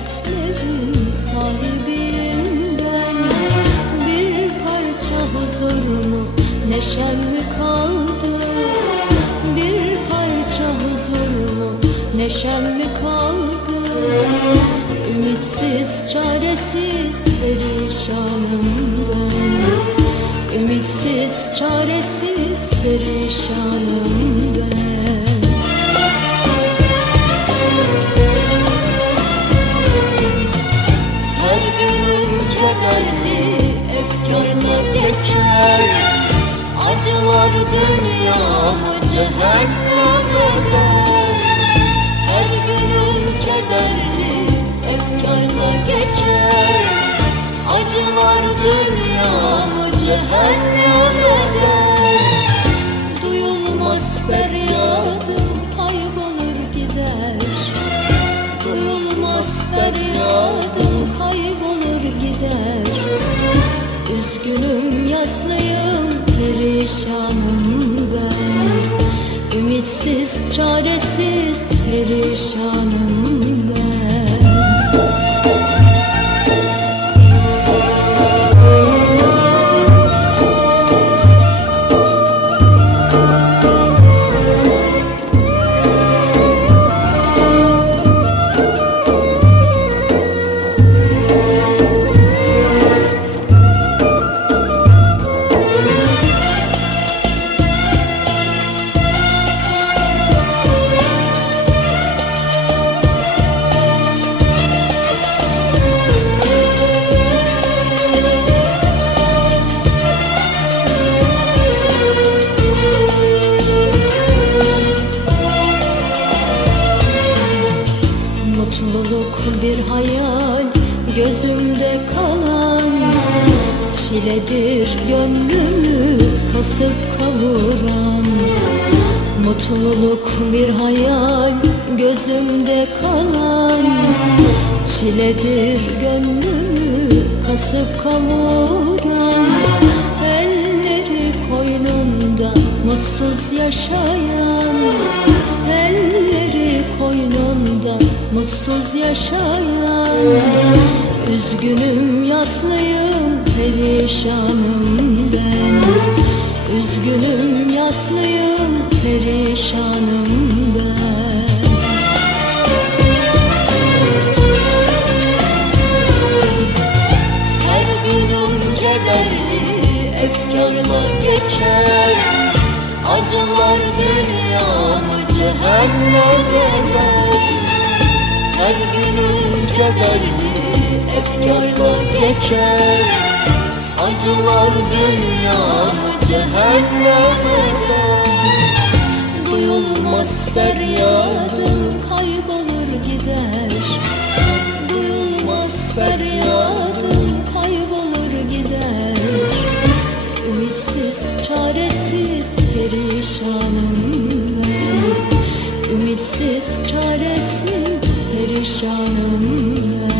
dertlerin sahibiyim ben. Bir parça huzur mu neşem mi kaldı? Bir parça huzur mu neşem mi kaldı? Ümitsiz çaresiz perişanım ben. Ümitsiz çaresiz perişanım geçer. Acılar dünyamı cehennem eder? Duyulmaz feryadım kaybolur gider. Duyulmaz feryadım kaybolur gider. Üzgünüm yaslıyım perişanım ben. Ümitsiz çaresiz perişanım Çiledir gönlümü kasıp kavuran Mutluluk bir hayal gözümde kalan Çiledir gönlümü kasıp kavuran Elleri koynunda mutsuz yaşayan Elleri koynunda mutsuz yaşayan Üzgünüm yaslıyım perişanım ben. Üzgünüm yaslıyım perişanım ben. Her günüm kederli efkarla geçer. Acılar dünyamı cehennem eder Her günüm kederli efkarla geçer. Acılar dünyamı cehennem eder Duyulmaz feryadım kaybolur gider. Duyulmaz feryadım kaybolur gider. Ümitsiz çaresiz perişanım ben. Ümitsiz çaresiz perişanım ben